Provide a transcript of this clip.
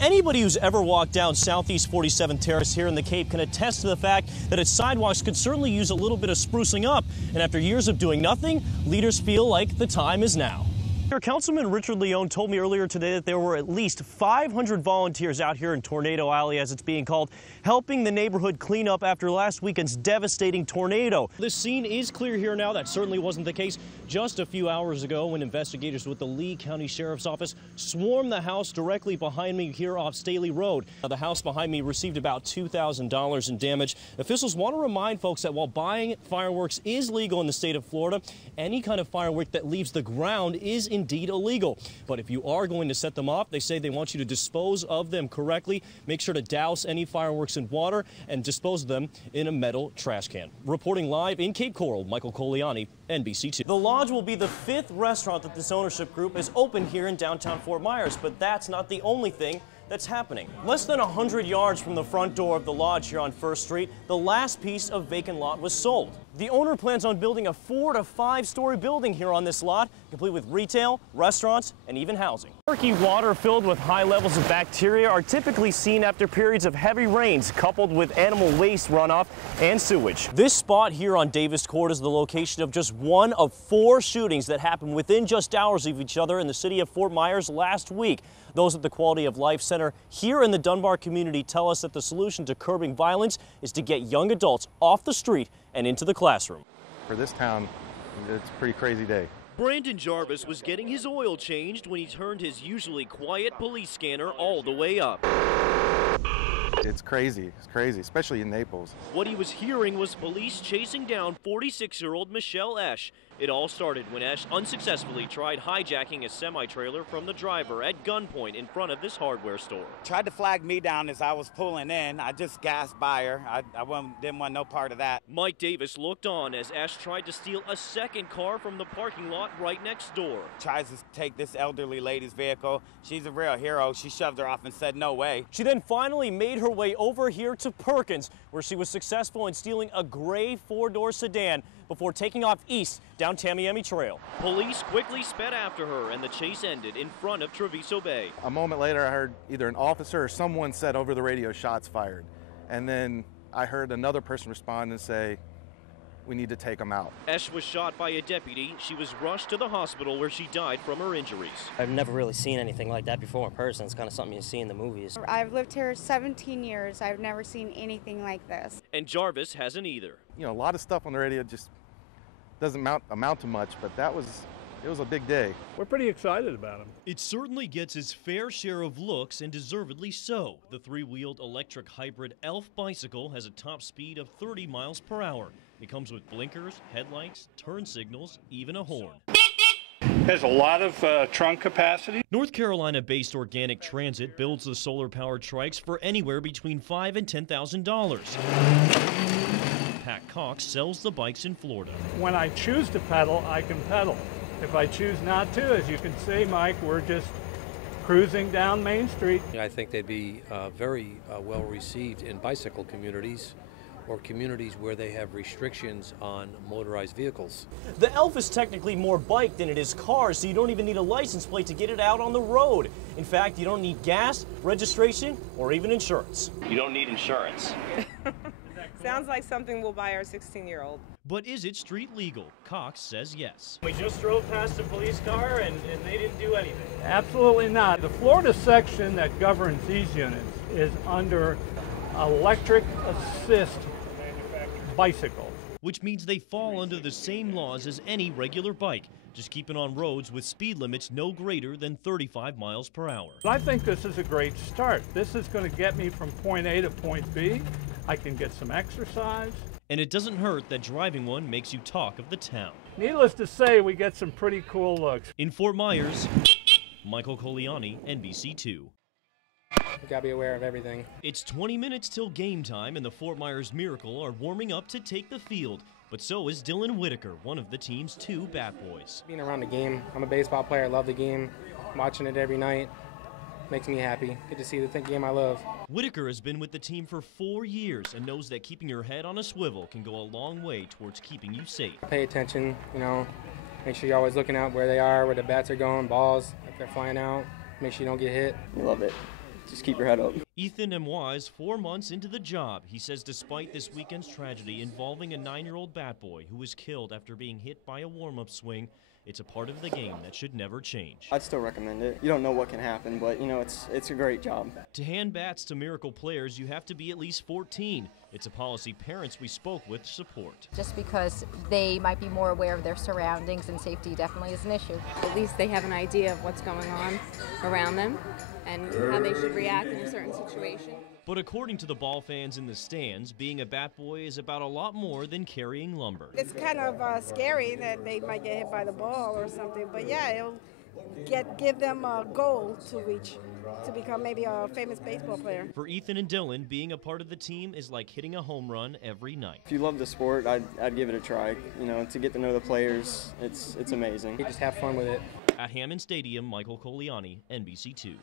Anybody who's ever walked down Southeast 47th Terrace here in the Cape can attest to the fact that its sidewalks could certainly use a little bit of sprucing up. And after years of doing nothing, leaders feel like the time is now. Councilman Richard Leone told me earlier today that there were at least 500 volunteers out here in Tornado Alley, as it's being called, helping the neighborhood clean up after last weekend's devastating tornado. This scene is clear here now. That certainly wasn't the case just a few hours ago when investigators with the Lee County Sheriff's Office swarmed the house directly behind me here off Staley Road. The house behind me received about $2,000 in damage. Officials want to remind folks that while buying fireworks is legal in the state of Florida, any kind of firework that leaves the ground is indeed illegal. But if you are going to set them off, they say they want you to dispose of them correctly. Make sure to douse any fireworks in water and dispose of them in a metal trash can. Reporting live in Cape Coral, Michael Colaianni, NBC2. The Lodge will be the 5th restaurant that this ownership group has opened here in downtown Fort Myers, but that's not the only thing that's happening. Less than 100 yards from the front door of the Lodge here on 1st Street, the last piece of vacant lot was sold. The owner plans on building a 4 to 5 story building here on this lot, complete with retail, restaurants, and even housing. Murky water filled with high levels of bacteria are typically seen after periods of heavy rains, coupled with animal waste runoff and sewage. This spot here on Davis Court is the location of just one of 4 shootings that happened within just hours of each other in the city of Fort Myers last week. Those at the Quality of Life Center here in the Dunbar community tell us that the solution to curbing violence is to get young adults off the street and into the classroom. For this town, it's a pretty crazy day. Brandon Jarvis was getting his oil changed when he turned his usually quiet police scanner all the way up. It's crazy, especially in Naples. What he was hearing was police chasing down 46-year-old Michelle Esch. It all started when Esch unsuccessfully tried hijacking a semi-trailer from the driver at gunpoint in front of this hardware store. Tried to flag me down as I was pulling in. I just gassed by her. I didn't want no part of that. Mike Davis looked on as Esch tried to steal a second car from the parking lot right next door. Tries to take this elderly lady's vehicle. She's a real hero. She shoved her off and said no way. She then finally made her way over here to Perkins, where she was successful in stealing a gray 4-door sedan before taking off east down Tamiami Trail. Police quickly sped after her, and the chase ended in front of Treviso Bay. A moment later, I heard either an officer or someone said over the radio, "Shots fired." And then I heard another person respond and say, "We need to take them out." Esch was shot by a deputy. She was rushed to the hospital where she died from her injuries. I've never really seen anything like that before in person. It's kind of something you see in the movies. I've lived here 17 years. I've never seen anything like this. And Jarvis hasn't either. You know, a lot of stuff on the radio just doesn't amount to much, but it was a big day. We're pretty excited about him. It certainly gets its fair share of looks, and deservedly so. The 3-wheeled electric hybrid Elf bicycle has a top speed of 30 miles per hour. It comes with blinkers, headlights, turn signals, even a horn. Has a lot of trunk capacity. North Carolina-based Organic Transit builds the solar-powered trikes for anywhere between $5,000 and $10,000. Pat Cox sells the bikes in Florida. When I choose to pedal, I can pedal. If I choose not to, as you can see, Mike, we're just cruising down Main Street. I think they'd be very well received in bicycle communities or communities where they have restrictions on motorized vehicles. The Elf is technically more bike than it is car, so you don't even need a license plate to get it out on the road. In fact, you don't need gas, registration, or even insurance. You don't need insurance. Sounds like something we'll buy our 16-year-old. But is it street legal? Cox says yes. We just drove past a police car and they didn't do anything. Absolutely not. The Florida section that governs these units is under electric assist bicycles, which means they fall under the same laws as any regular bike, just keeping on roads with speed limits no greater than 35 miles per hour. I think this is a great start. This is going to get me from point A to point B. I can get some exercise. And it doesn't hurt that driving one makes you talk of the town. Needless to say, we get some pretty cool looks. In Fort Myers, Michael Colaianni, NBC2. You gotta be aware of everything. It's 20 minutes till game time, and the Fort Myers Miracle are warming up to take the field. But so is Dylan Whitaker, one of the team's 2 bat boys. Being around the game, I'm a baseball player, I love the game. Watching it every night makes me happy. Get to see the game I love. Whitaker has been with the team for 4 years and knows that keeping your head on a swivel can go a long way towards keeping you safe. Pay attention, you know, make sure you're always looking out where they are, where the bats are going, balls, if they're flying out. Make sure you don't get hit. We love it. just keep your head up. Ethan Emois is 4 months into the job. He says despite this weekend's tragedy involving a 9-year-old bat boy who was killed after being hit by a warm-up swing, it's a part of the game that should never change. I'd still recommend it. You don't know what can happen, but you know, it's a great job. To hand bats to Miracle players, you have to be at least 14. It's a policy parents we spoke with support. Just because they might be more aware of their surroundings, and safety definitely is an issue. At least they have an idea of what's going on around them and how they should react in a certain situation. But according to the ball fans in the stands, being a bat boy is about a lot more than carrying lumber. It's kind of scary that they might get hit by the ball or something, but yeah, it'll give them a goal to reach, to become maybe a famous baseball player. For Ethan and Dylan, being a part of the team is like hitting a home run every night. If you love the sport, I'd give it a try. You know, to get to know the players, it's amazing. You just have fun with it. At Hammond Stadium, Michael Colaianni, NBC2.